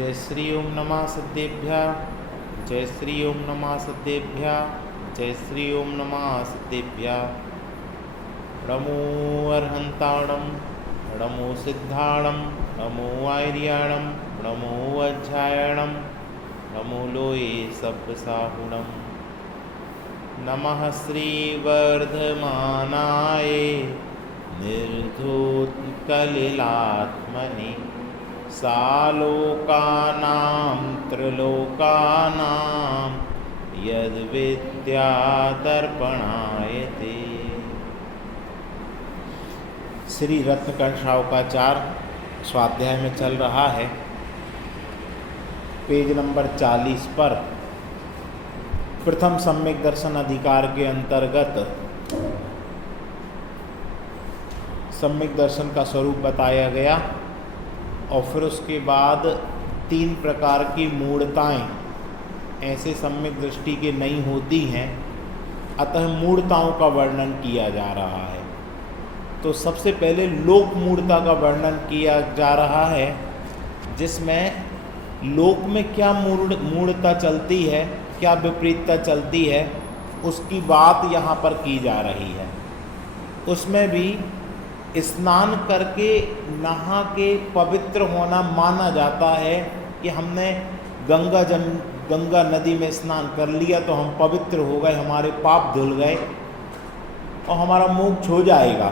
जय श्री ओम नमः सिद्धेभ्यः, जय श्री ओम नमः सिद्धेभ्यः, जय श्री ओम नमः सिद्धेभ्यः। नमो अर्हन्ताणं, नमो सिद्धाणं, नमो आर्याणं, नमो अध्यायणं, नमो लोये सब्बसाहुणं। नमः श्रीवर्धमानाय निर्धूतकलिलात्मने सालोकानां त्रिलोकानां यद्विद्यादर्पणायते। श्री रत्नकर्ण शावकाचार स्वाध्याय में चल रहा है, पेज नंबर 40 पर प्रथम सम्यक दर्शन अधिकार के अंतर्गत सम्यक दर्शन का स्वरूप बताया गया और फिर उसके बाद 3 प्रकार की मूढ़ताएं ऐसे सम्यक दृष्टि के नहीं होती हैं, अतः मूढ़ताओं का वर्णन किया जा रहा है। तो सबसे पहले लोक मूढ़ता का वर्णन किया जा रहा है, जिसमें लोक में क्या मूढ़ता चलती है, क्या विपरीतता चलती है, उसकी बात यहाँ पर की जा रही है। उसमें भी स्नान करके नहा के पवित्र होना माना जाता है कि हमने गंगा नदी में स्नान कर लिया तो हम पवित्र हो गए, हमारे पाप धुल गए और हमारा मोक्ष हो जाएगा।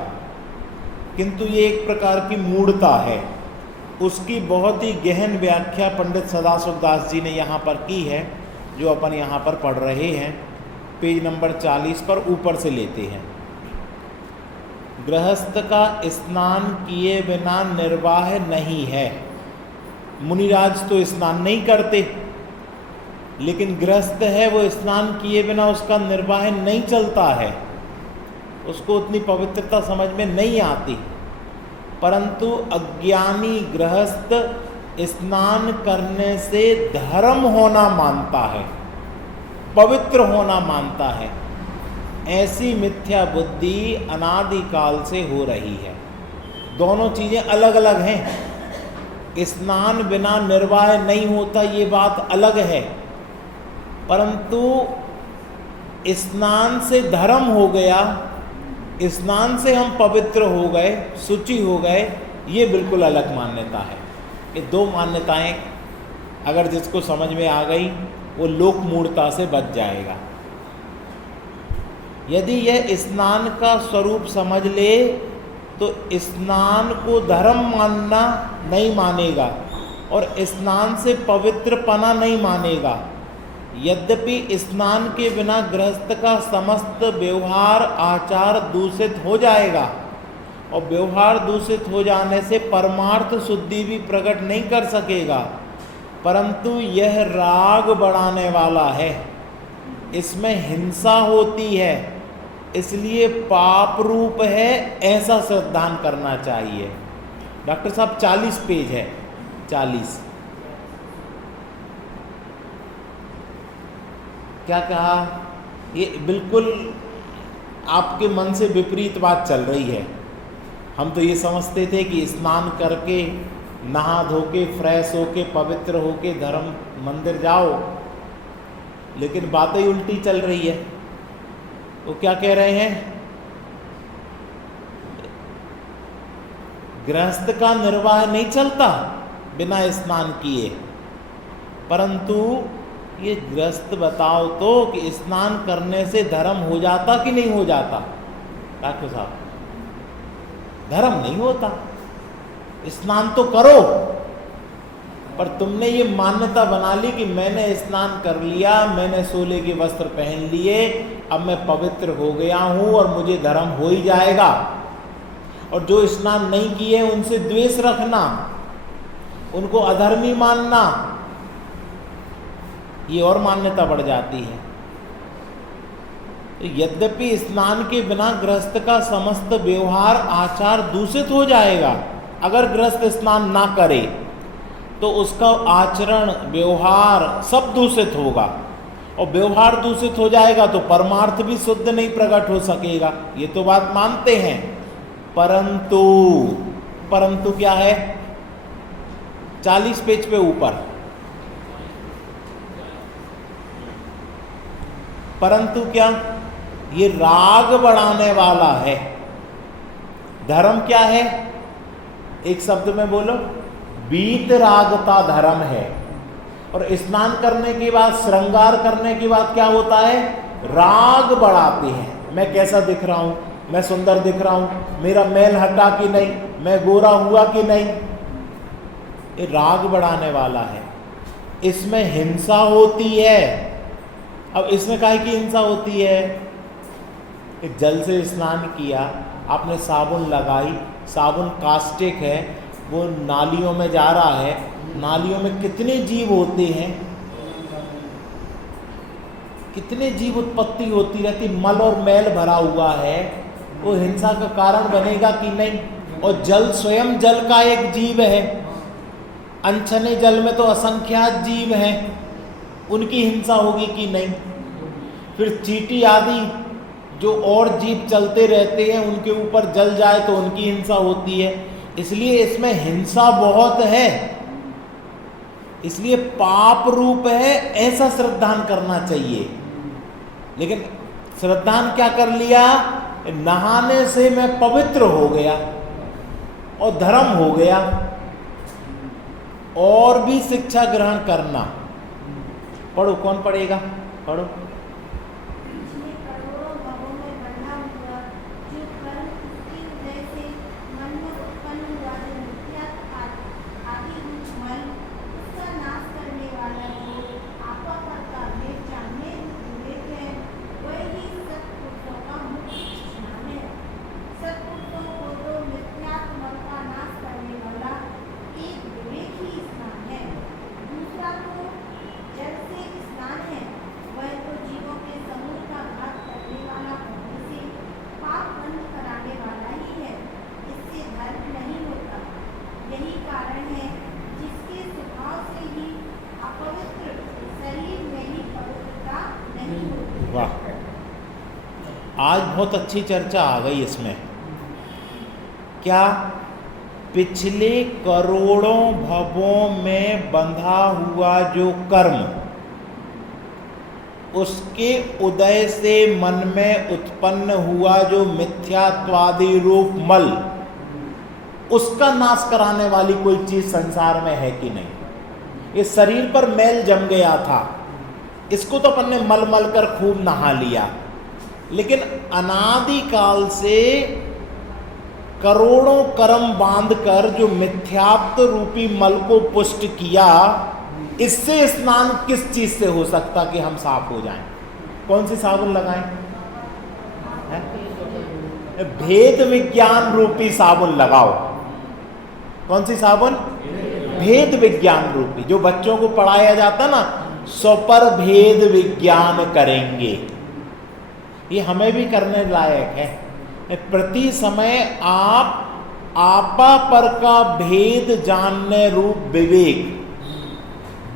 किंतु ये एक प्रकार की मूढ़ता है। उसकी बहुत ही गहन व्याख्या पंडित सदाशिव दास जी ने यहाँ पर की है, जो अपन यहाँ पर पढ़ रहे हैं। पेज नंबर 40 पर ऊपर से लेते हैं। गृहस्थ का स्नान किए बिना निर्वाह नहीं है। मुनिराज तो स्नान नहीं करते, लेकिन गृहस्थ है वो स्नान किए बिना उसका निर्वाह नहीं चलता है, उसको उतनी पवित्रता समझ में नहीं आती। परंतु अज्ञानी गृहस्थ स्नान करने से धर्म होना मानता है, पवित्र होना मानता है। ऐसी मिथ्या बुद्धि अनादिकाल से हो रही है। दोनों चीज़ें अलग अलग हैं। स्नान बिना निर्वाह नहीं होता, ये बात अलग है, परंतु स्नान से धर्म हो गया, स्नान से हम पवित्र हो गए, शुचि हो गए, ये बिल्कुल अलग मान्यता है। ये 2 मान्यताएं अगर जिसको समझ में आ गई वो लोक मूढ़ता से बच जाएगा। यदि यह स्नान का स्वरूप समझ ले तो स्नान को धर्म मानना नहीं मानेगा और स्नान से पवित्रपना नहीं मानेगा। यद्यपि स्नान के बिना गृहस्थ का समस्त व्यवहार आचार दूषित हो जाएगा और व्यवहार दूषित हो जाने से परमार्थ शुद्धि भी प्रकट नहीं कर सकेगा, परंतु यह राग बढ़ाने वाला है, इसमें हिंसा होती है, इसलिए पाप रूप है, ऐसा श्रद्धान करना चाहिए। डॉक्टर साहब 40 पेज है, 40। क्या कहा? ये बिल्कुल आपके मन से विपरीत बात चल रही है। हम तो ये समझते थे कि स्नान करके नहा धो के फ्रेश होके पवित्र होके धर्म मंदिर जाओ, लेकिन बातें उल्टी चल रही है। वो क्या कह रहे हैं? गृहस्थ का निर्वाह नहीं चलता बिना स्नान किए, परंतु ये गृहस्थ बताओ तो कि स्नान करने से धर्म हो जाता कि नहीं हो जाता? डॉक्टर साहब, धर्म नहीं होता। स्नान तो करो, पर तुमने ये मान्यता बना ली कि मैंने स्नान कर लिया, मैंने सोले के वस्त्र पहन लिए, अब मैं पवित्र हो गया हूँ और मुझे धर्म हो ही जाएगा। और जो स्नान नहीं किए उनसे द्वेष रखना, उनको अधर्मी मानना, ये और मान्यता बढ़ जाती है। यद्यपि स्नान के बिना गृहस्थ का समस्त व्यवहार आचार दूषित हो जाएगा। अगर गृहस्थ स्नान ना करे तो उसका आचरण व्यवहार सब दूषित होगा, और व्यवहार दूषित हो जाएगा तो परमार्थ भी शुद्ध नहीं प्रकट हो सकेगा। ये तो बात मानते हैं, परंतु क्या है? 40 पेज पे ऊपर परंतु क्या, ये राग बढ़ाने वाला है। धर्म क्या है? एक शब्द में बोलो, बीत रागता धर्म है। और स्नान करने के बाद, श्रृंगार करने के बाद क्या होता है? राग बढ़ाते हैं। मैं कैसा दिख रहा हूं, मैं सुंदर दिख रहा हूं, मेरा मैल हटा कि नहीं, मैं गोरा हुआ कि नहीं, ये राग बढ़ाने वाला है। इसमें हिंसा होती है। अब इसमें काहे की हिंसा होती है? कि जल से स्नान किया, आपने साबुन लगाई, साबुन कास्टिक है, वो नालियों में जा रहा है, नालियों में कितने जीव होते हैं, कितने जीव उत्पत्ति होती रहती, मल और मैल भरा हुआ है, वो हिंसा का कारण बनेगा कि नहीं? और जल स्वयं जल का एक जीव है, अनछने जल में तो असंख्यात जीव हैं, उनकी हिंसा होगी कि नहीं? फिर चींटी आदि जो और जीव चलते रहते हैं, उनके ऊपर जल जाए तो उनकी हिंसा होती है। इसलिए इसमें हिंसा बहुत है, इसलिए पाप रूप है, ऐसा श्रद्धान करना चाहिए। लेकिन श्रद्धान क्या कर लिया? नहाने से मैं पवित्र हो गया और धर्म हो गया। और भी शिक्षा ग्रहण करना। पढ़ो, कौन पढ़ेगा? पढ़ो। आज बहुत अच्छी चर्चा आ गई इसमें। क्या? पिछले करोड़ों भवों में बंधा हुआ जो कर्म, उसके उदय से मन में उत्पन्न हुआ जो मिथ्यात्वादी रूप मल, उसका नाश कराने वाली कोई चीज संसार में है कि नहीं? ये शरीर पर मैल जम गया था, इसको तो अपन ने मल मल कर खूब नहा लिया, लेकिन अनादिकाल से करोड़ों कर्म बांधकर जो मिथ्यात्व रूपी मल को पुष्ट किया, इससे स्नान किस चीज से हो सकता कि हम साफ हो जाएं? कौन सी साबुन लगाएं? भेद विज्ञान रूपी साबुन लगाओ। कौन सी साबुन? भेद विज्ञान रूपी, जो बच्चों को पढ़ाया जाता ना, स्वपर भेद विज्ञान करेंगे, ये हमें भी करने लायक है। प्रति समय आप आपा पर का भेद जानने रूप विवेक,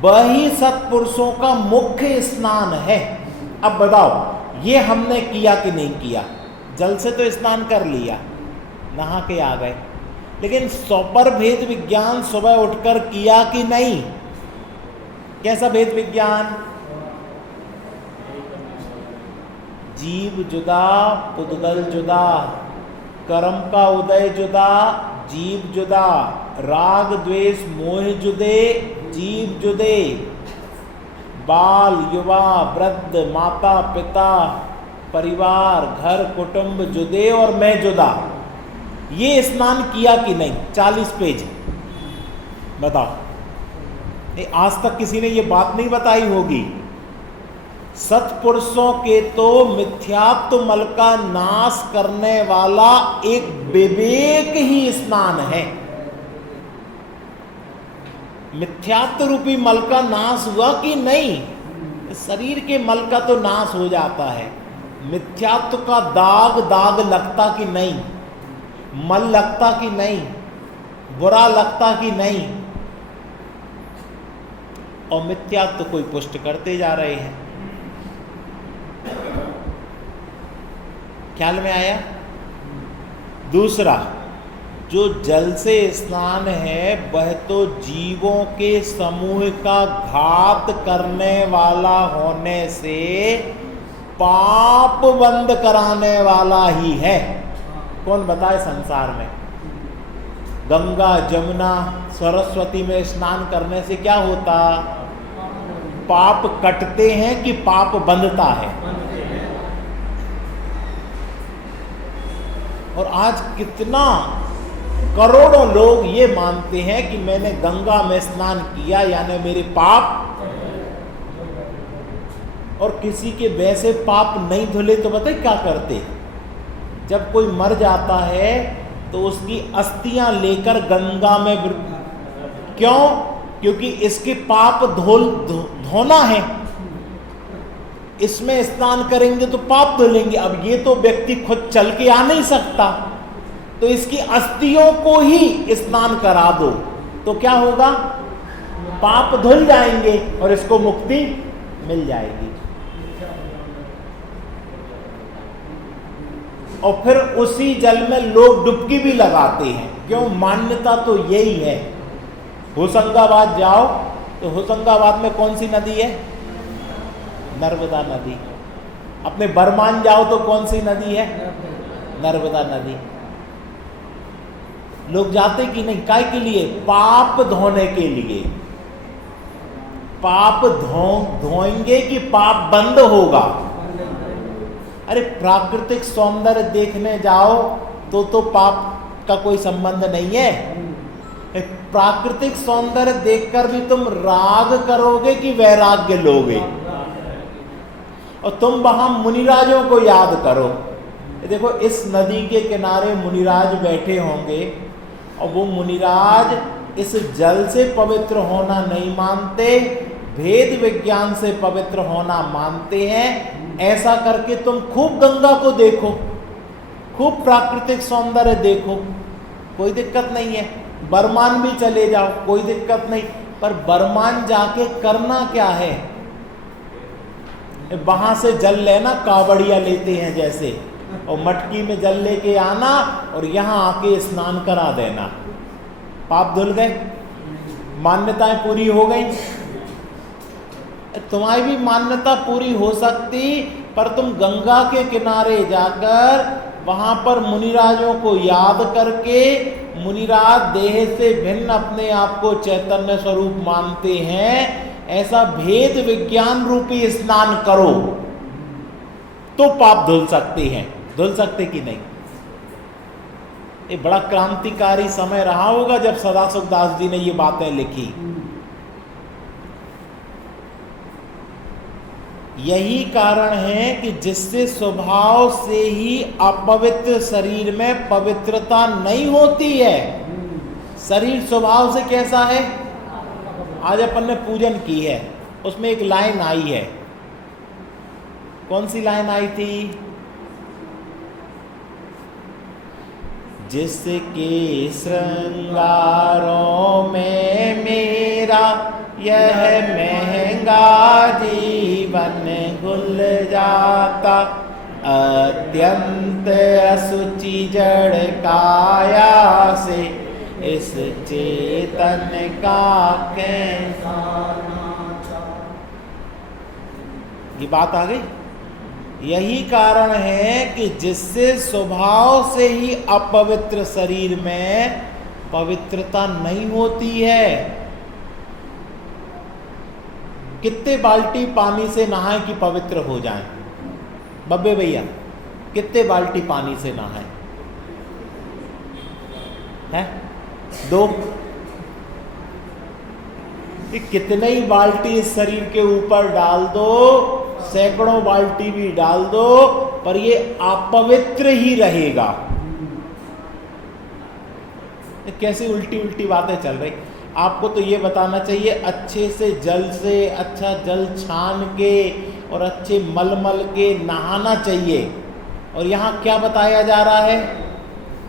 वही सत्पुरुषों का मुख्य स्नान है। अब बताओ, ये हमने किया कि नहीं किया? जल से तो स्नान कर लिया, नहा के आ गए, लेकिन स्वपर भेद विज्ञान सुबह उठकर किया कि नहीं? कैसा भेद विज्ञान? जीव जुदा, पुद्गल जुदा, कर्म का उदय जुदा, जीव जुदा, राग द्वेष मोह जुदे, जीव जुदे, बाल युवा वृद्ध माता पिता परिवार घर कुटुंब जुदे और मैं जुदा। ये स्नान किया कि नहीं? 40 पेज बताओ। आज तक किसी ने ये बात नहीं बताई होगी। सत्पुरुषों के तो मिथ्यात्व मल का नाश करने वाला एक विवेक ही स्नान है। मिथ्यात्व रूपी मल का नाश हुआ कि नहीं? शरीर के मल का तो नाश हो जाता है, मिथ्यात्व का दाग दाग लगता कि नहीं? मल लगता कि नहीं? बुरा लगता कि नहीं? और मिथ्यात्व कोई पुष्ट करते जा रहे हैं। ख्याल में आया? दूसरा, जो जल से स्नान है वह तो जीवों के समूह का घात करने वाला होने से पाप बंद कराने वाला ही है। कौन बताए संसार में? गंगा जमुना सरस्वती में स्नान करने से क्या होता? पाप कटते हैं कि पाप बंधता है? और आज कितना करोड़ों लोग ये मानते हैं कि मैंने गंगा में स्नान किया यानी मेरे पाप, और किसी के वैसे पाप नहीं धुले तो बताए क्या करते? जब कोई मर जाता है तो उसकी अस्थियां लेकर गंगा में क्यों? क्योंकि इसके पाप धोना है, इसमें स्नान करेंगे तो पाप धुलेंगे। अब ये तो व्यक्ति खुद चल के आ नहीं सकता, तो इसकी अस्थियों को ही स्नान करा दो तो क्या होगा? पाप धुल जाएंगे और इसको मुक्ति मिल जाएगी। और फिर उसी जल में लोग डुबकी भी लगाते हैं। क्यों? मान्यता तो यही है। होशंगाबाद जाओ तो होशंगाबाद में कौन सी नदी है? नर्मदा नदी। अपने बरमान जाओ तो कौन सी नदी है? नर्मदा नदी। लोग जाते कि नहीं? काय के लिए? पाप धोने के लिए। पाप धोएंगे कि पाप बंद होगा? अरे प्राकृतिक सौंदर्य देखने जाओ तो पाप का कोई संबंध नहीं है। प्राकृतिक सौंदर्य देखकर भी तुम राग करोगे कि वैराग्य लोगे? और तुम वहां मुनिराजों को याद करो। देखो इस नदी के किनारे मुनिराज बैठे होंगे और वो मुनिराज इस जल से पवित्र होना नहीं मानते, भेद विज्ञान से पवित्र होना मानते हैं। ऐसा करके तुम खूब गंगा को देखो, खूब प्राकृतिक सौंदर्य देखो, कोई दिक्कत नहीं है। बरमान भी चले जाओ, कोई दिक्कत नहीं। पर बरमान जाके करना क्या है? वहां से जल लेना, कावड़िया लेते हैं जैसे, और मटकी में जल लेके आना और यहां आके स्नान करा देना। पाप धुल गए, मान्यताएं पूरी हो गई। तुम्हारी भी मान्यता पूरी हो सकती, पर तुम गंगा के किनारे जाकर वहां पर मुनिराजों को याद करके, मुनिराज देह से भिन्न अपने आप को चैतन्य स्वरूप मानते हैं, ऐसा भेद विज्ञान रूपी स्नान करो तो पाप धुल सकते हैं। धुल सकते कि नहीं? ये बड़ा क्रांतिकारी समय रहा होगा जब सदाशिव दास जी ने ये बातें लिखी। यही कारण है कि जिससे स्वभाव से ही अपवित्र शरीर में पवित्रता नहीं होती है। शरीर स्वभाव से कैसा है? आज अपन ने पूजन की है, उसमें एक लाइन आई है। कौन सी लाइन आई थी? जिसके श्रृंगारों में मेरा यह महंगा जीवन घुल जाता, अत्यंत असुचि जड़ काया से इस चेतन का कैसा नाता। ये बात आ गई। यही कारण है कि जिससे स्वभाव से ही अपवित्र शरीर में पवित्रता नहीं होती है। कितने बाल्टी पानी से नहाए कि पवित्र हो जाएं? बब्बे भैया, कितने बाल्टी पानी से नहाए हैं? 2। कितने ही बाल्टी इस शरीर के ऊपर डाल दो, सैकड़ों बाल्टी भी डाल दो, पर ये अपवित्र ही रहेगा। कैसी उल्टी उल्टी बातें चल रही। आपको तो ये बताना चाहिए अच्छे से अच्छा जल छान के और अच्छे मलमल के नहाना चाहिए। और यहाँ क्या बताया जा रहा है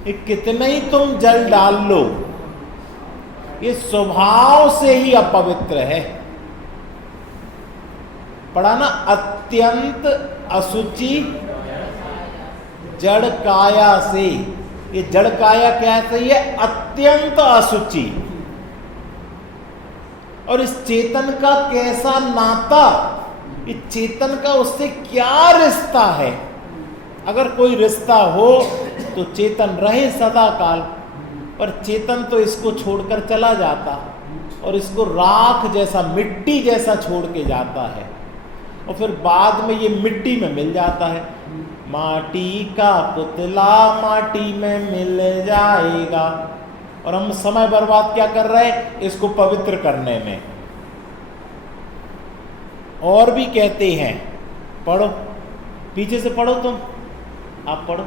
कि कितने ही तुम जल डाल लो, ये स्वभाव से ही अपवित्र है। पढ़ा ना? अत्यंत असुचि जड़ काया से। ये जड़ काया क्या है? अत्यंत असुचि। और इस चेतन का कैसा नाता? कि चेतन का उससे क्या रिश्ता है। अगर कोई रिश्ता हो तो चेतन रहे सदा काल, पर चेतन तो इसको छोड़कर चला जाता और इसको राख जैसा, मिट्टी जैसा छोड़ के जाता है, और फिर बाद में ये मिट्टी में मिल जाता है। माटी का पुतला माटी में मिल जाएगा, और हम समय बर्बाद क्या कर रहे हैं, इसको पवित्र करने में। और भी कहते हैं, पढ़ो, पीछे से पढ़ो, तुम आप पढ़ो।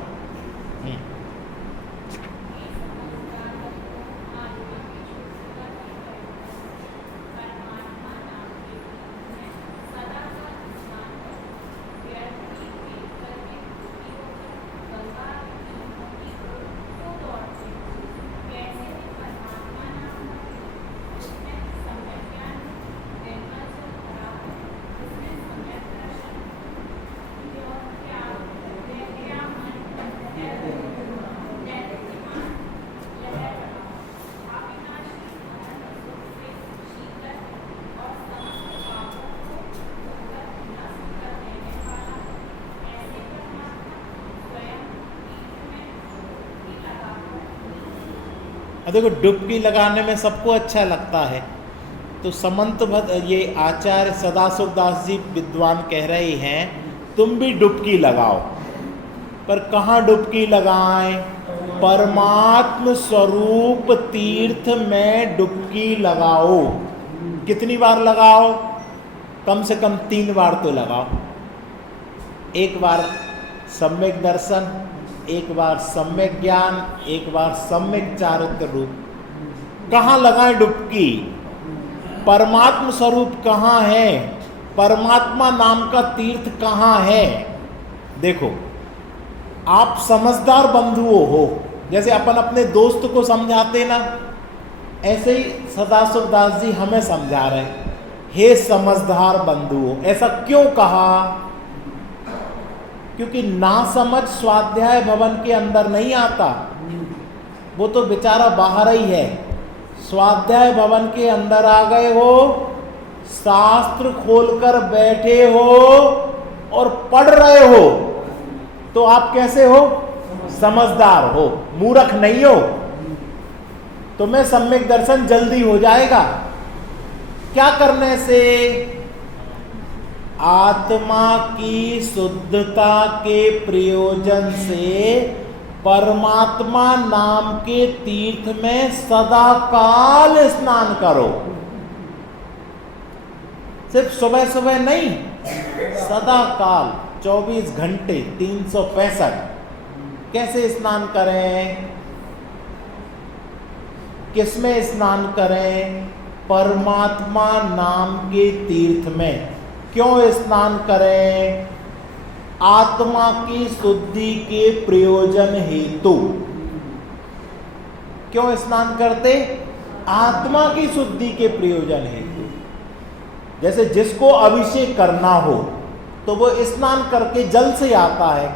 देखो, डुबकी लगाने में सबको अच्छा लगता है, तो समंत ये आचार्य सदाशिव दास जी विद्वान कह रहे हैं, तुम भी डुबकी लगाओ। पर कहाँ डुबकी लगाएं? परमात्म स्वरूप तीर्थ में डुबकी लगाओ। कितनी बार लगाओ? कम से कम 3 बार तो लगाओ। एक बार सम्यक दर्शन, एक बार सम्यक ज्ञान, एक बार सम्यक चारित्र रूप। कहाँ लगाएं डुबकी? परमात्म स्वरूप कहाँ है? परमात्मा नाम का तीर्थ कहाँ है? देखो, आप समझदार बंधुओं हो, जैसे अपन अपने दोस्त को समझाते ना, ऐसे ही सदाशिव दास जी हमें समझा रहे हैं, हे समझदार बंधुओं। ऐसा क्यों कहा? क्योंकि ना समझ स्वाध्याय भवन के अंदर नहीं आता, वो तो बेचारा बाहर ही है। स्वाध्याय भवन के अंदर आ गए हो, शास्त्र खोलकर बैठे हो और पढ़ रहे हो, तो आप कैसे हो? समझदार हो, मूर्ख नहीं हो। तुम्हें सम्यक दर्शन जल्दी हो जाएगा। क्या करने से? आत्मा की शुद्धता के प्रयोजन से परमात्मा नाम के तीर्थ में सदा काल स्नान करो। सिर्फ सुबह सुबह नहीं, सदा काल 24 घंटे 365। कैसे स्नान करें? किसमें स्नान करें? परमात्मा नाम के तीर्थ में। क्यों स्नान करें? आत्मा की शुद्धि के प्रयोजन हेतु। क्यों स्नान करते? आत्मा की शुद्धि के प्रयोजन हेतु। जैसे जिसको अभिषेक करना हो तो वो स्नान करके जल से आता है।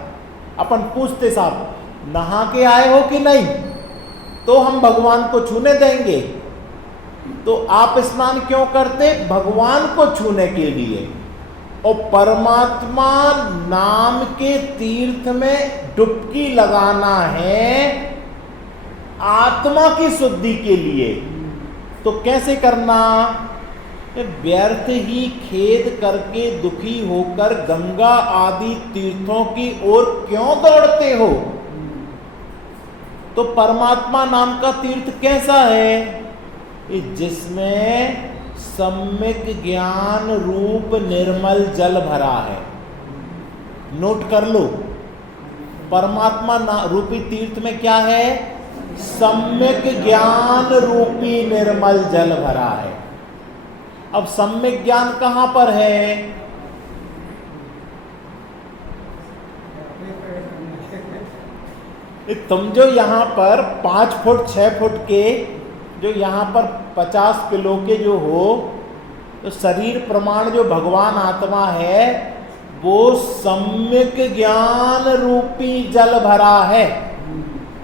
अपन पूछते, साहब नहा के आए हो कि नहीं? तो हम भगवान को छूने देंगे। तो आप स्नान क्यों करते? भगवान को छूने के लिए। और परमात्मा नाम के तीर्थ में डुबकी लगाना है आत्मा की शुद्धि के लिए। तो कैसे करना? व्यर्थ ही खेद करके दुखी होकर गंगा आदि तीर्थों की ओर क्यों दौड़ते हो? तो परमात्मा नाम का तीर्थ कैसा है? जिसमें सम्यक ज्ञान रूप निर्मल जल भरा है। नोट कर लो, परमात्मा रूपी तीर्थ में क्या है? सम्यक ज्ञान रूपी निर्मल जल भरा है। अब सम्यक ज्ञान कहां पर है? तुम जो यहां पर 5 फुट 6 फुट के, जो यहाँ पर 50 किलो के जो हो, तो शरीर प्रमाण जो भगवान आत्मा है वो सम्यक ज्ञान रूपी जल भरा है।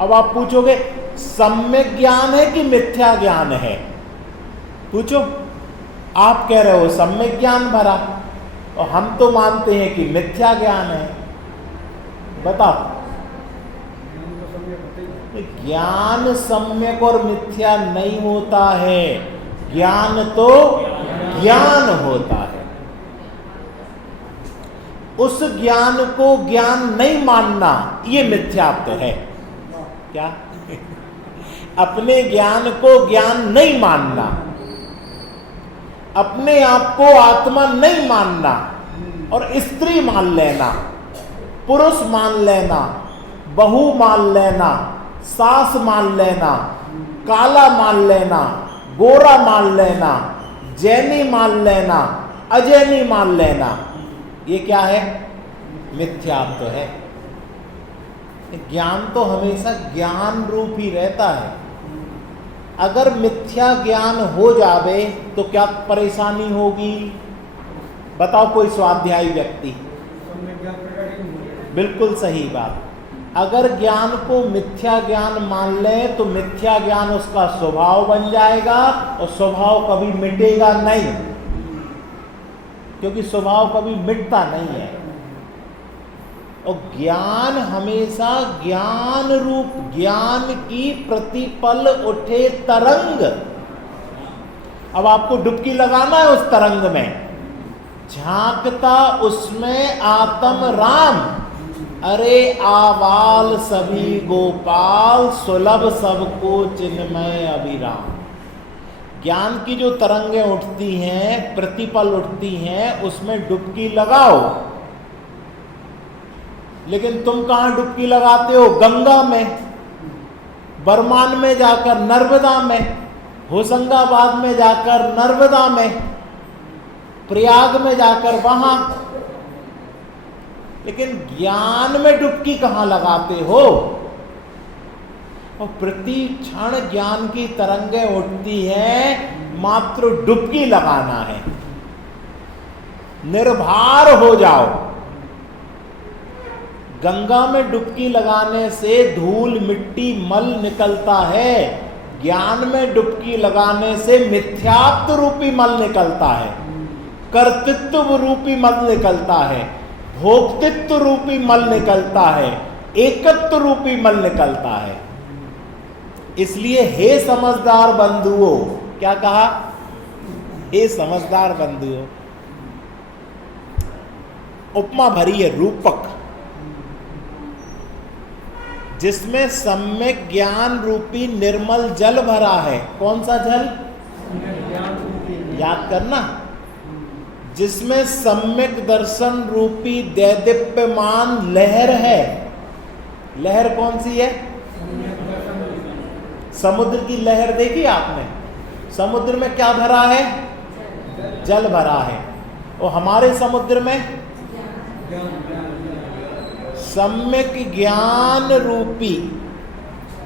अब आप पूछोगे सम्यक ज्ञान है कि मिथ्या ज्ञान है? पूछो। आप कह रहे हो सम्यक ज्ञान भरा, और हम तो मानते हैं कि मिथ्या ज्ञान है। बताओ, ज्ञान सम्यक और मिथ्या नहीं होता है, ज्ञान तो ज्ञान होता है। उस ज्ञान को ज्ञान नहीं मानना ये मिथ्यात्व है। क्या? अपने ज्ञान को ज्ञान नहीं मानना, अपने आप को आत्मा नहीं मानना और स्त्री मान लेना, पुरुष मान लेना, बहू मान लेना, सास मान लेना, काला मान लेना, गोरा मान लेना, जैनी मान लेना, अजैनी मान लेना, ये क्या है? मिथ्यात्व है। ज्ञान तो हमेशा ज्ञान रूप ही रहता है। अगर मिथ्या ज्ञान हो जावे तो क्या परेशानी होगी? बताओ कोई स्वाध्यायी व्यक्ति। बिल्कुल सही बात। अगर ज्ञान को मिथ्या ज्ञान मान ले तो मिथ्या ज्ञान उसका स्वभाव बन जाएगा और स्वभाव कभी मिटेगा नहीं, क्योंकि स्वभाव कभी मिटता नहीं है। और ज्ञान हमेशा ज्ञान रूप, ज्ञान की प्रतिपल उठे तरंग। अब आपको डुबकी लगाना है उस तरंग में, झांकता उसमें आत्म राम, अरे आवाल सभी गोपाल, सुलभ सबको चिन्मय अभिराम। ज्ञान की जो तरंगें उठती हैं, प्रतिपल उठती हैं, उसमें डुबकी लगाओ। लेकिन तुम कहां डुबकी लगाते हो? गंगा में, बरमान में जाकर नर्मदा में, होशंगाबाद में जाकर नर्मदा में, प्रयाग में जाकर वहां। लेकिन ज्ञान में डुबकी कहां लगाते हो? और प्रति क्षण ज्ञान की तरंगें उठती हैं, मात्र डुबकी लगाना है। निर्भर हो जाओ। गंगा में डुबकी लगाने से धूल मिट्टी मल निकलता है, ज्ञान में डुबकी लगाने से मिथ्यात्व रूपी मल निकलता है, कर्तृत्व रूपी मल निकलता है, भोक्तृत्व रूपी मल निकलता है, एकत्व रूपी मल निकलता है। इसलिए हे समझदार बंधुओं, क्या कहा? हे समझदार बंधुओं। उपमा भरी है रूपक, जिसमें सम्यक ज्ञान रूपी निर्मल जल भरा है। कौन सा जल? याद करना। जिसमें सम्यक दर्शन रूपी दैदीप्यमान लहर है। लहर कौन सी है? समुद्र की लहर देखी आपने? समुद्र में क्या भरा है? जल भरा है। और हमारे समुद्र में सम्यक ज्ञान रूपी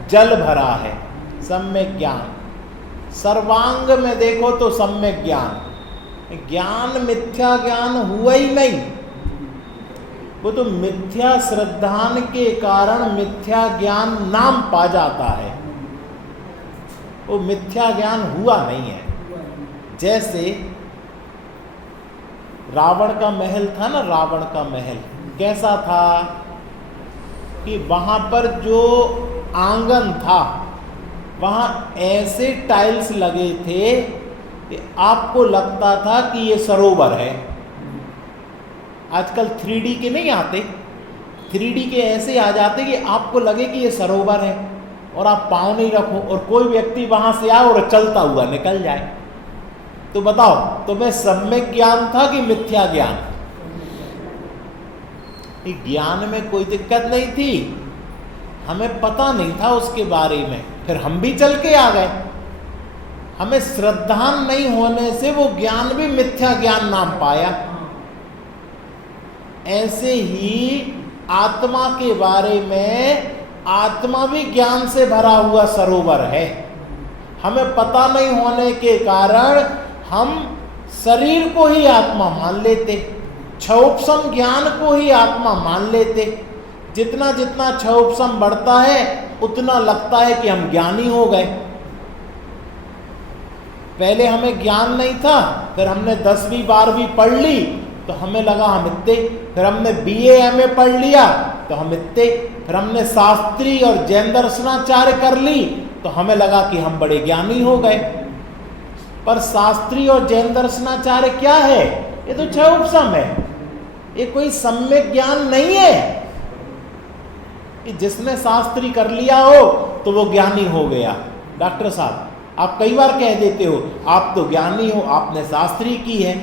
जल भरा है। सम्यक ज्ञान, सर्वांग में देखो तो सम्यक ज्ञान। ज्ञान मिथ्या ज्ञान हुआ ही नहीं, वो तो मिथ्या श्रद्धान के कारण मिथ्या ज्ञान नाम पा जाता है, वो मिथ्या ज्ञान हुआ नहीं है। जैसे रावण का महल था ना, रावण का महल कैसा था कि वहां पर जो आंगन था वहां ऐसे टाइल्स लगे थे कि आपको लगता था कि ये सरोवर है। आजकल 3D के नहीं आते, 3D के ऐसे आ जाते कि आपको लगे कि ये सरोवर है और आप पाँव नहीं रखो और कोई व्यक्ति वहां से आए और चलता हुआ निकल जाए। तो बताओ, तुम्हें सम्यक ज्ञान था कि मिथ्या ज्ञान? ज्ञान में कोई दिक्कत नहीं थी, हमें पता नहीं था उसके बारे में, फिर हम भी चल के आ गए। हमें श्रद्धा नहीं होने से वो ज्ञान भी मिथ्या ज्ञान नाम पाया। ऐसे ही आत्मा के बारे में, आत्मा भी ज्ञान से भरा हुआ सरोवर है। हमें पता नहीं होने के कारण हम शरीर को ही आत्मा मान लेते, क्षोभसम ज्ञान को ही आत्मा मान लेते। जितना जितना क्षोभसम बढ़ता है उतना लगता है कि हम ज्ञानी हो गए। पहले हमें ज्ञान नहीं था, फिर हमने 10वीं 12वीं पढ़ ली तो तो हमें लगा हम इतने, फिर हमने BA MA पढ़ लिया तो हम इतने, फिर हमने शास्त्री और जैन दर्शनाचार्य कर ली तो हमें लगा कि हम बड़े ज्ञानी हो गए। पर शास्त्री और जैन दर्शनाचार्य क्या है? ये तो छह उपसम है, ये कोई सम्यक ज्ञान नहीं है। जिसने शास्त्री कर लिया हो तो वो ज्ञानी हो गया। डॉक्टर साहब आप कई बार कह देते हो आप तो ज्ञानी हो, आपने शास्त्री की है।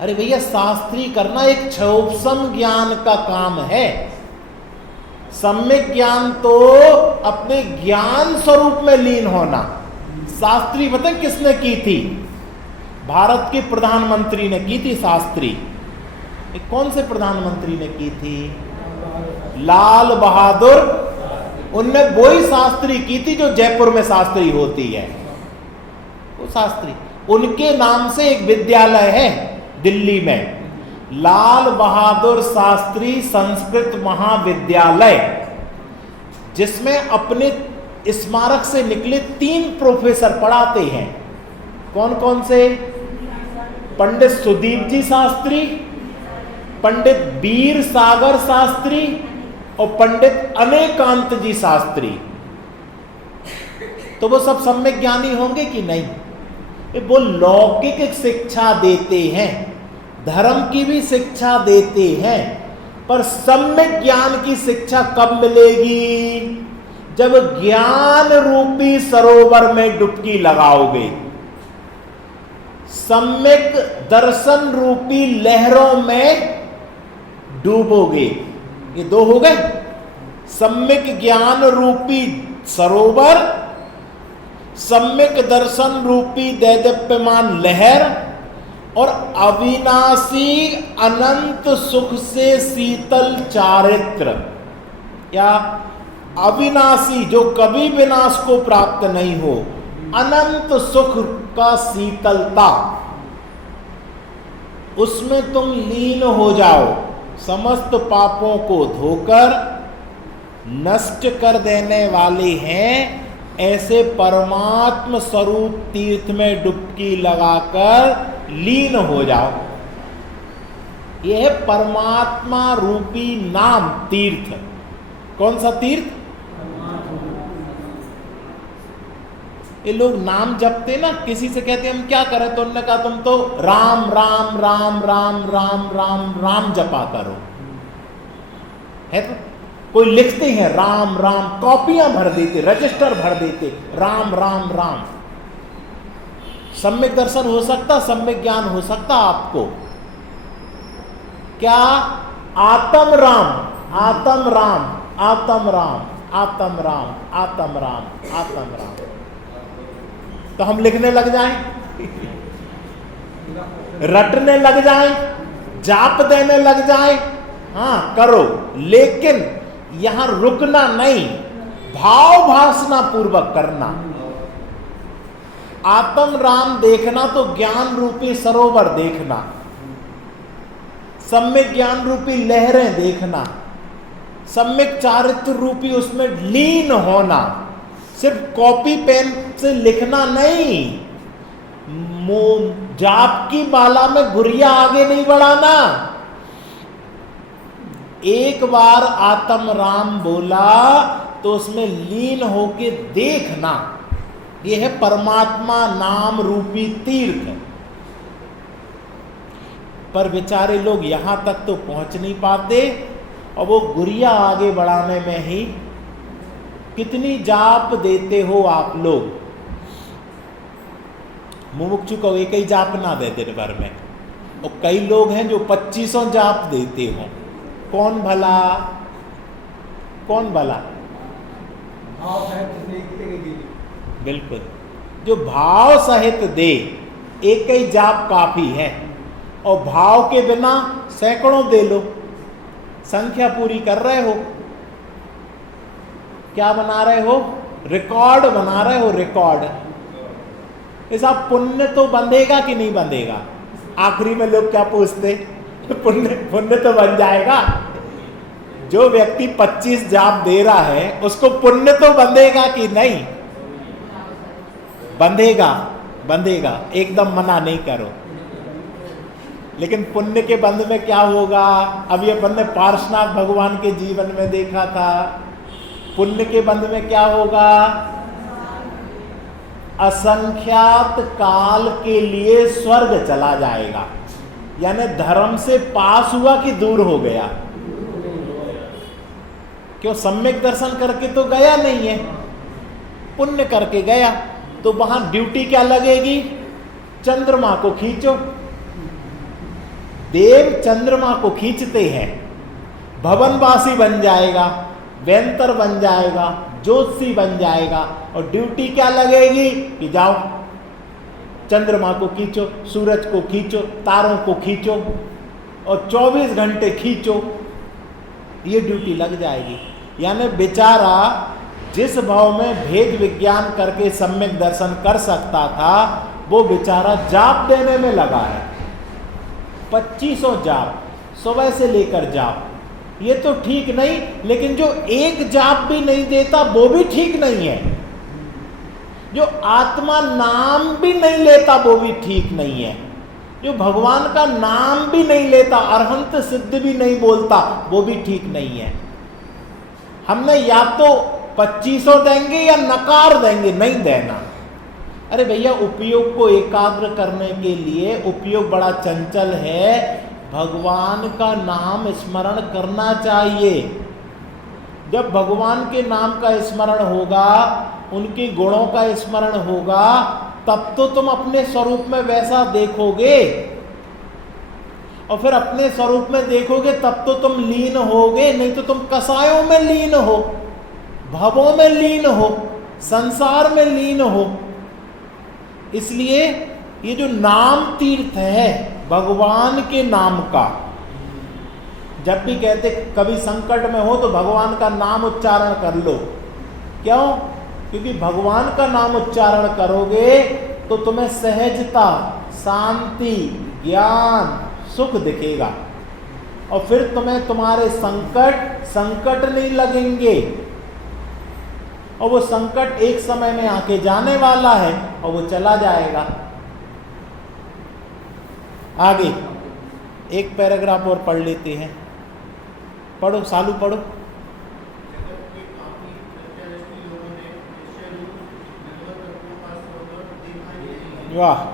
अरे भैया, शास्त्री करना एक क्षोभसम ज्ञान का काम है। सम्यक ज्ञान तो अपने ज्ञान स्वरूप में लीन होना। शास्त्री पता किसने की थी? भारत के प्रधानमंत्री ने की थी शास्त्री। कौन से प्रधानमंत्री ने की थी? लाल बहादुर। उनने वही शास्त्री की थी जो जयपुर में शास्त्री होती है, वो शास्त्री। उनके नाम से एक विद्यालय है दिल्ली में, लाल बहादुर शास्त्री संस्कृत महाविद्यालय, जिसमें अपने स्मारक से निकले 3 प्रोफेसर पढ़ाते हैं। कौन कौन से? पंडित सुदीप जी शास्त्री, पंडित वीर सागर शास्त्री और पंडित अनेकांत जी शास्त्री। तो वो सब सम्यक ज्ञानी होंगे कि नहीं? वो लौकिक शिक्षा देते हैं, धर्म की भी शिक्षा देते हैं, पर सम्यक ज्ञान की शिक्षा कब मिलेगी? जब ज्ञान रूपी सरोवर में डुबकी लगाओगे, सम्यक दर्शन रूपी लहरों में डूबोगे। ये 2 हो गए, सम्यक ज्ञान रूपी सरोवर, सम्यक दर्शन रूपी दैदीप्यमान लहर, और अविनाशी अनंत सुख से शीतल चारित्र, या अविनाशी जो कभी विनाश को प्राप्त नहीं हो, अनंत सुख का शीतलता, उसमें तुम लीन हो जाओ। समस्त पापों को धोकर नष्ट कर देने वाले हैं ऐसे परमात्म स्वरूप तीर्थ में डुबकी लगाकर लीन हो जाओ। यह है परमात्मा रूपी नाम तीर्थ। कौन सा तीर्थ? ये लोग नाम जपते ना, किसी से कहते हम क्या करें, तो उन्होंने कहा तुम तो राम राम राम राम राम राम राम जपा करो। है तो कोई लिखते हैं राम राम, कॉपियां भर देते, रजिस्टर भर देते, राम राम राम। सम्यक दर्शन हो सकता, सम्यक ज्ञान हो सकता आपको क्या? आत्म राम आत्म राम आत्म राम आत्म राम आत्म राम आत्म राम। तो हम लिखने लग जाएं, रटने लग जाएं, जाप देने लग जाएं। हाँ करो, लेकिन यहां रुकना नहीं, भाव भासना पूर्वक करना। आत्म राम देखना तो ज्ञान रूपी सरोवर देखना, सम्यक ज्ञान रूपी लहरें देखना, सम्यक चारित्र रूपी उसमें लीन होना। सिर्फ कॉपी पेन से लिखना नहीं, जाप की माला में गुरिया आगे नहीं बढ़ाना। एक बार आत्म राम बोला तो उसमें लीन होके देखना। यह है परमात्मा नाम रूपी तीर्थ। पर बेचारे लोग यहां तक तो पहुंच नहीं पाते, और वो गुरिया आगे बढ़ाने में ही कितनी जाप देते हो आप लोग। मुमुक्षु को एक ही जाप ना दे दिन भर में, और कई लोग हैं जो 2500 जाप देते हो। कौन भला? कौन भला? बिल्कुल, जो भाव सहित दे, एक ही जाप काफी है, और भाव के बिना सैकड़ों दे लो, संख्या पूरी कर रहे हो। क्या बना रहे हो? रिकॉर्ड बना रहे हो, रिकॉर्ड। ऐसा पुण्य तो बंधेगा कि नहीं बंधेगा? आखिरी में लोग क्या पूछते? पुण्य तो बन जाएगा। जो व्यक्ति 25 जाप दे रहा है उसको पुण्य तो बंधेगा कि नहीं? बंधेगा, बंधेगा, एकदम मना नहीं करो। लेकिन पुण्य के बंध में क्या होगा? अभी अपन ने पार्श्वनाथ भगवान के जीवन में देखा था। पुण्य के बंध में क्या होगा? असंख्यात काल के लिए स्वर्ग चला जाएगा। यानी धर्म से पास हुआ कि दूर हो गया? क्यों? सम्यक दर्शन करके तो गया नहीं है, पुण्य करके गया। तो वहां ड्यूटी क्या लगेगी? चंद्रमा को खींचो। देव चंद्रमा को खींचते हैं। भवनवासी बन जाएगा, वेंतर बन जाएगा, ज्योतिषी बन जाएगा। और ड्यूटी क्या लगेगी? कि जाओ चंद्रमा को खींचो, सूरज को खींचो, तारों को खींचो और 24 घंटे खींचो। ये ड्यूटी लग जाएगी। यानी बेचारा जिस भाव में भेद विज्ञान करके सम्यक दर्शन कर सकता था, वो बेचारा जाप देने में लगा है। 2500 जाप, सुबह से लेकर जाप। ये तो ठीक नहीं, लेकिन जो एक जाप भी नहीं देता वो भी ठीक नहीं है। जो आत्मा नाम भी नहीं लेता वो भी ठीक नहीं है। जो भगवान का नाम भी नहीं लेता, अरहंत सिद्ध भी नहीं बोलता, वो भी ठीक नहीं है। हमने या तो 2500 देंगे या नकार देंगे, नहीं देना। अरे भैया, उपयोग को एकाग्र करने के लिए उपयोग बड़ा चंचल है। भगवान का नाम स्मरण करना चाहिए। जब भगवान के नाम का स्मरण होगा, उनके गुणों का स्मरण होगा, तब तो तुम अपने स्वरूप में वैसा देखोगे। और फिर अपने स्वरूप में देखोगे तब तो तुम लीन होगे, नहीं तो तुम कसायों में लीन हो, भवों में लीन हो, संसार में लीन हो। इसलिए ये जो नाम तीर्थ है भगवान के नाम का, जब भी कहते कभी संकट में हो तो भगवान का नाम उच्चारण कर लो। क्यों? क्योंकि भगवान का नाम उच्चारण करोगे तो तुम्हें सहजता, शांति, ज्ञान, सुख दिखेगा। और फिर तुम्हें तुम्हारे संकट नहीं लगेंगे। और वो संकट एक समय में आके जाने वाला है और वो चला जाएगा। आगे एक पैराग्राफ और पढ़ लेते हैं। पढ़ो सालू, पढ़ो। वाह,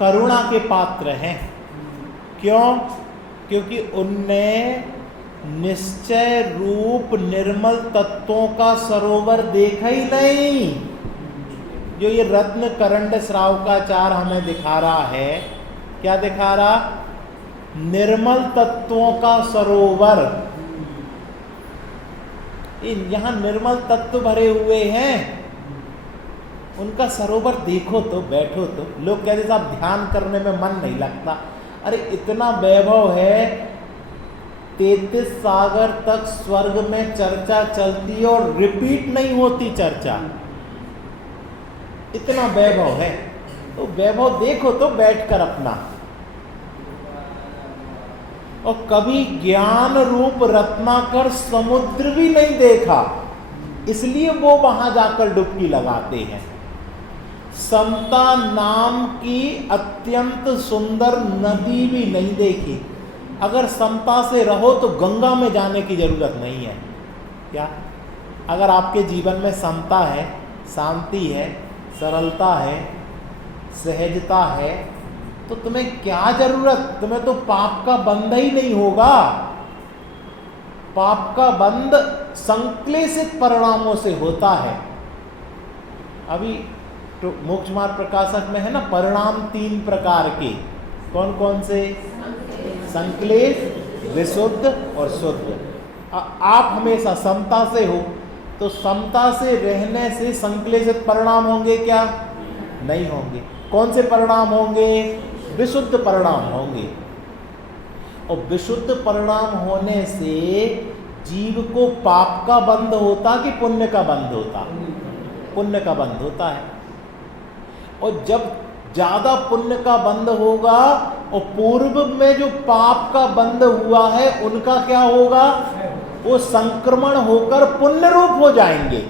करुणा के पात्र हैं। क्यों? क्योंकि उनने निश्चय रूप निर्मल तत्वों का सरोवर देखा ही नहीं। जो ये रत्न करंड श्रावकाचार हमें दिखा रहा है, क्या दिखा रहा? निर्मल तत्वों का सरोवर। यहाँ निर्मल तत्व भरे हुए हैं, उनका सरोवर देखो तो, बैठो तो। लोग कहते साहब ध्यान करने में मन नहीं लगता। अरे इतना वैभव है, 33 सागर तक स्वर्ग में चर्चा चलती है और रिपीट नहीं होती चर्चा। इतना वैभव है, तो वैभव देखो तो बैठकर अपना। और कभी ज्ञान रूप रत्नाकर समुद्र भी नहीं देखा, इसलिए वो वहां जाकर डुबकी लगाते हैं। समता नाम की अत्यंत सुंदर नदी भी नहीं देखी। अगर समता से रहो तो गंगा में जाने की जरूरत नहीं है। क्या? अगर आपके जीवन में समता है, शांति है, सरलता है, सहजता है, तो तुम्हें क्या जरूरत? तुम्हें तो पाप का बंध ही नहीं होगा। पाप का बंध संक्लेशित परिणामों से होता है। अभी तो मोक्ष मार्ग प्रकाशक में है ना, परिणाम 3 प्रकार के। कौन कौन से? संक्लेश, विशुद्ध और शुद्ध। आप हमेशा समता से हो, तो समता से रहने से संक्लेशित परिणाम होंगे क्या? नहीं होंगे। कौन से परिणाम होंगे? विशुद्ध परिणाम होंगे। और विशुद्ध परिणाम होने से जीव को पाप का बंध होता कि पुण्य का बंध होता? पुण्य का बंध होता है। और जब ज्यादा पुण्य का बंध होगा और पूर्व में जो पाप का बंध हुआ है उनका क्या होगा, वो संक्रमण होकर पुण्य रूप हो जाएंगे।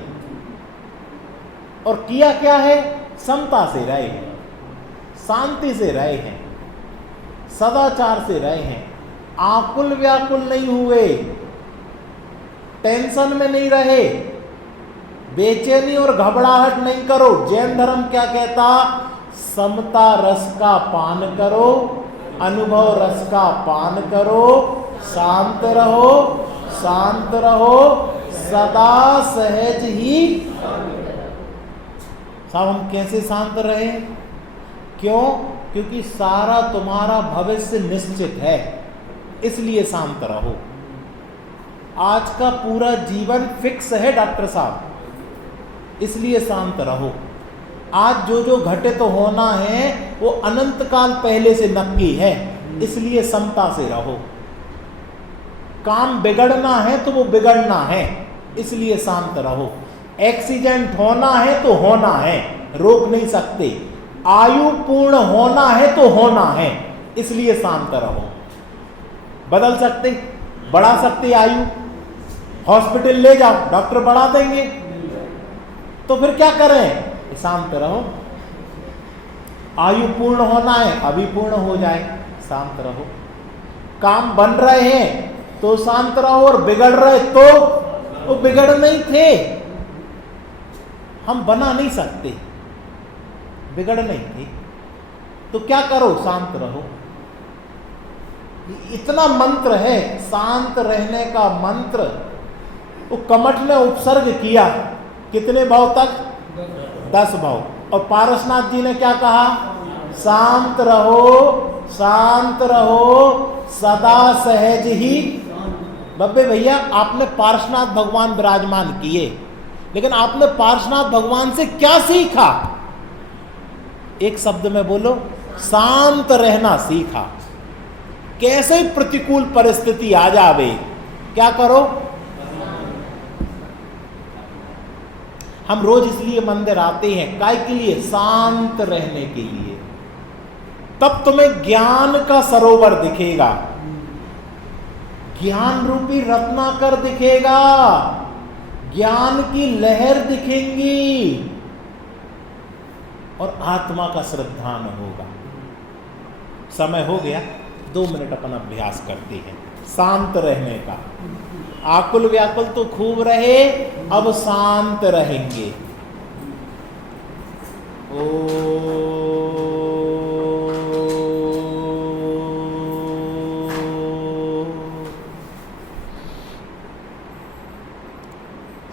और किया क्या है, समता से रहे हैं, शांति से रहे हैं, सदाचार से रहे हैं, आकुल व्याकुल नहीं हुए, टेंशन में नहीं रहे, बेचैनी और घबराहट नहीं करो। जैन धर्म क्या कहता, समता रस का पान करो, अनुभव रस का पान करो, शांत रहो, शांत रहो, सदा सहज ही। साहब हम कैसे शांत रहे, क्यों, क्योंकि सारा तुम्हारा भविष्य निश्चित है, इसलिए शांत रहो। आज का पूरा जीवन फिक्स है डॉक्टर साहब, इसलिए शांत रहो। आज जो जो घटित होना है वो अनंत काल पहले से नक्की है, इसलिए समता से रहो। काम बिगड़ना है तो वो बिगड़ना है, इसलिए शांत रहो। एक्सीडेंट होना है तो होना है, रोक नहीं सकते। आयु पूर्ण होना है तो होना है, इसलिए शांत रहो। बदल सकते, बढ़ा सकते आयु, हॉस्पिटल ले जाओ डॉक्टर बढ़ा देंगे, तो फिर क्या करें, शांत रहो। आयु पूर्ण होना है, अभी पूर्ण हो जाए, शांत रहो। काम बन रहे हैं तो शांत रहो, और बिगड़ रहे तो वो बिगड़ नहीं थे, हम बना नहीं सकते, बिगड़ नहीं थे, तो क्या करो, शांत रहो। इतना मंत्र है शांत रहने का मंत्र। वो कमठ ने उपसर्ग किया, कितने भाव तक, 10 भाव। और पारसनाथ जी ने क्या कहा, शांत रहो, शांत रहो, सदा सहज ही। बब्बे भैया आपने पार्श्वनाथ भगवान विराजमान किए, लेकिन आपने पार्श्वनाथ भगवान से क्या सीखा, एक शब्द में बोलो, शांत रहना सीखा। कैसे प्रतिकूल परिस्थिति आ जावे, क्या करो, हम रोज इसलिए मंदिर आते हैं, काय के लिए, शांत रहने के लिए। तब तुम्हें ज्ञान का सरोवर दिखेगा, ज्ञान रूपी रत्नाकर दिखेगा, ज्ञान की लहर दिखेंगी, और आत्मा का श्रद्धान होगा। समय हो गया, 2 मिनट अपन अभ्यास करते हैं शांत रहने का। आकुल व्याकुल तो खूब रहे, अब शांत रहेंगे।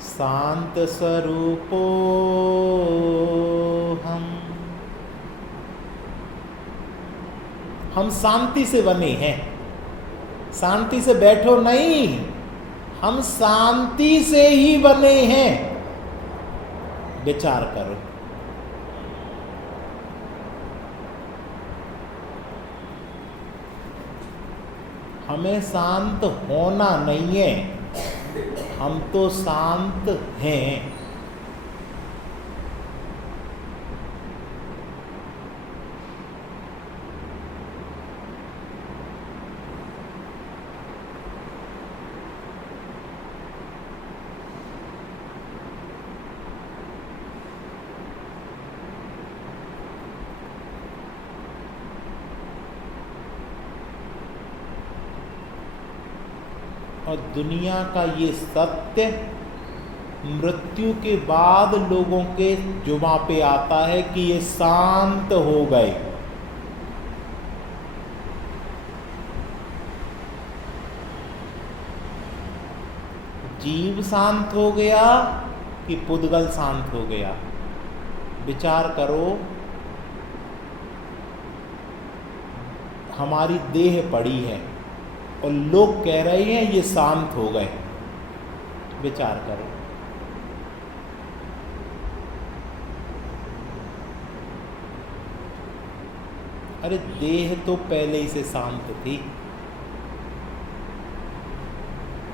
शांत स्वरूपो हम शांति से बने हैं, शांति से बैठो नहीं, हम शांति से ही बने हैं। विचार करो, हमें शांत होना नहीं है, हम तो शांत हैं। और दुनिया का ये सत्य मृत्यु के बाद लोगों के जुबां पे आता है कि ये शांत हो गए। जीव शांत हो गया कि पुद्गल शांत हो गया, विचार करो। हमारी देह पड़ी है और लोग कह रहे हैं ये शांत हो गए, विचार करो। अरे देह तो पहले ही से शांत थी,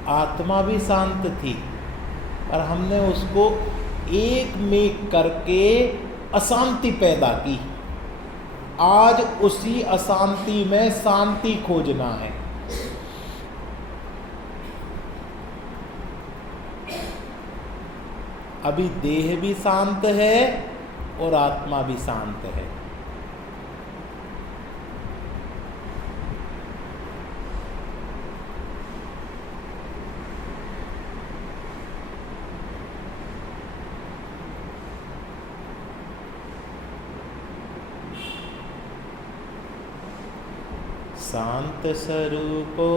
आत्मा भी शांत थी, और हमने उसको एक में करके अशांति पैदा की। आज उसी अशांति में शांति खोजना है। अभी देह भी शांत है और आत्मा भी शांत है। शांत स्वरूपो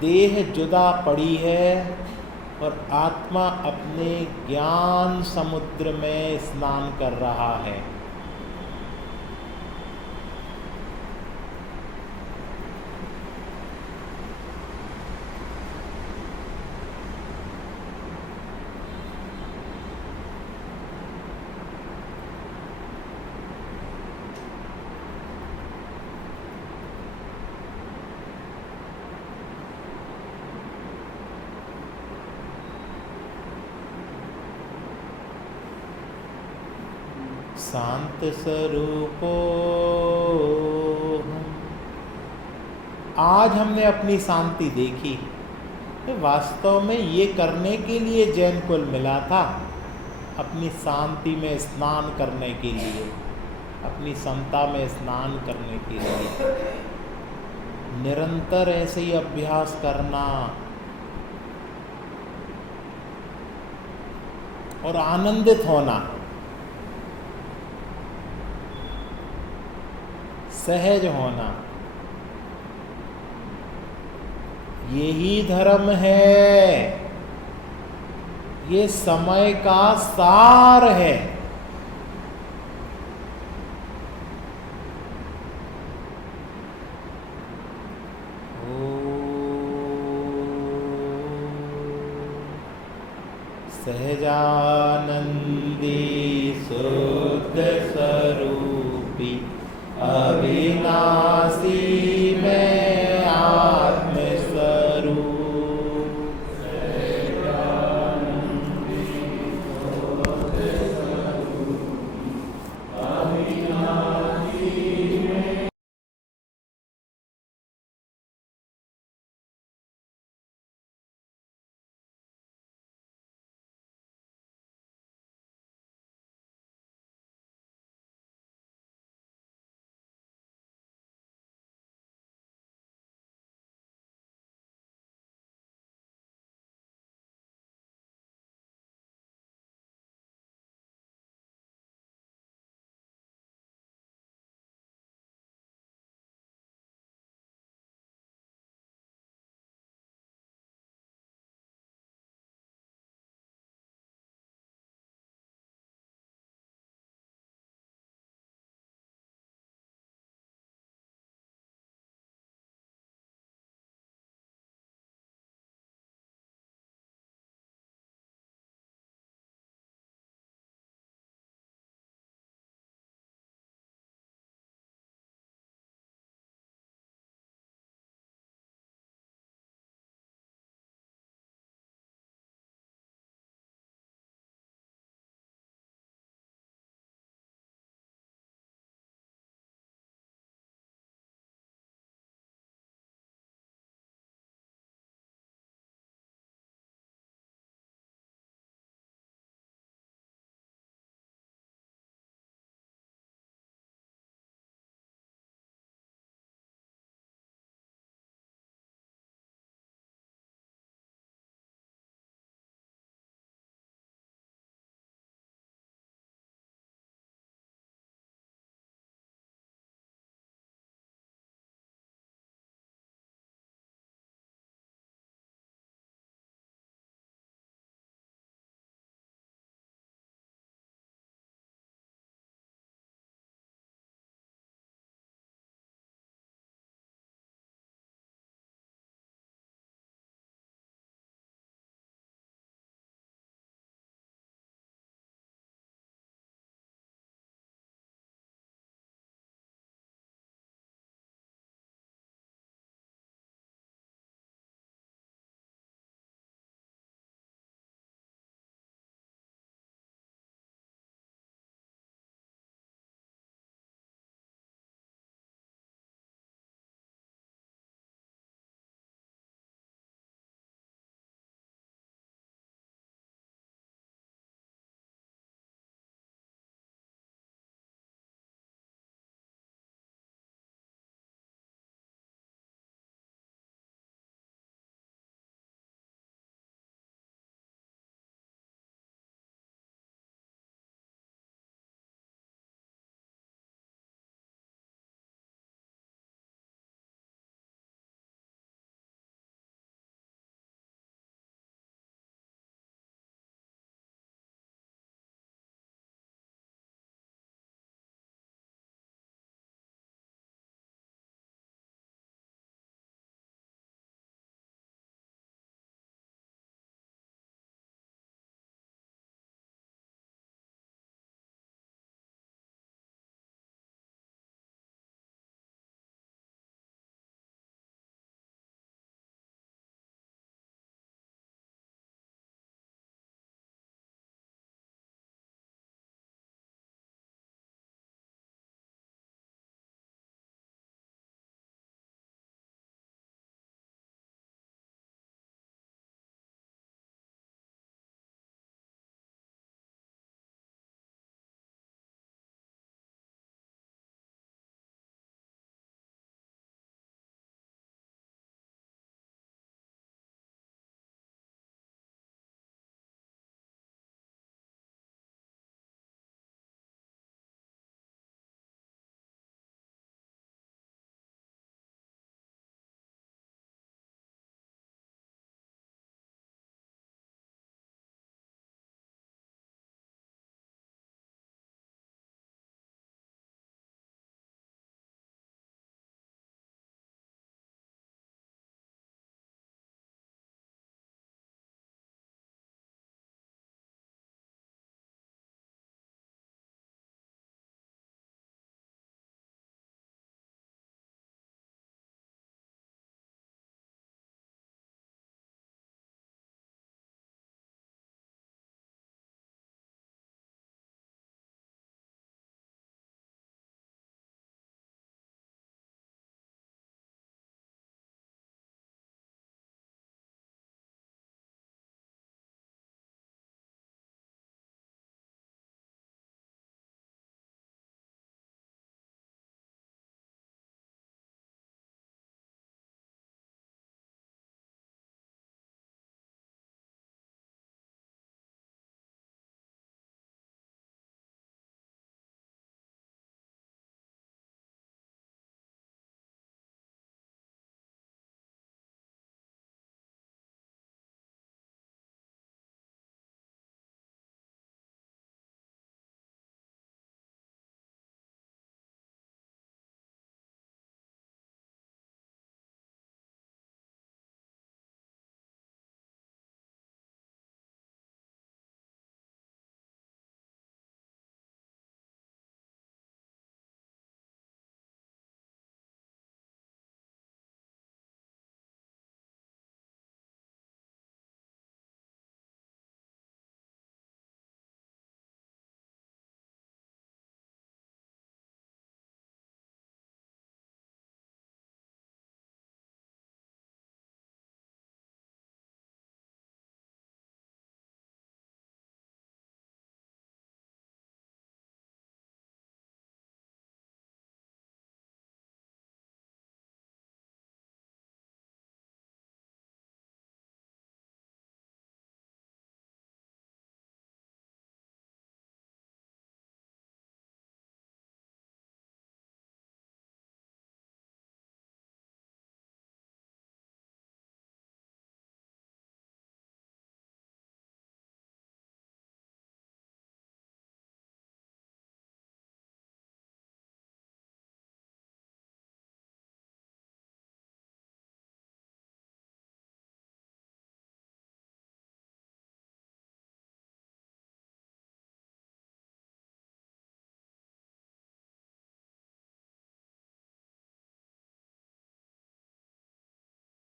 देह जुदा पड़ी है और आत्मा अपने ज्ञान समुद्र में स्नान कर रहा है। शांत स्वरूपो आज हमने अपनी शांति देखी। तो वास्तव में ये करने के लिए जैन कुल मिला था, अपनी शांति में स्नान करने के लिए, अपनी समता में स्नान करने के लिए निरंतर ऐसे ही अभ्यास करना और आनंदित होना, सहज होना, यही धर्म है। ये समय का सार है। सहजानंदी शुद्ध स्वरूपी अभी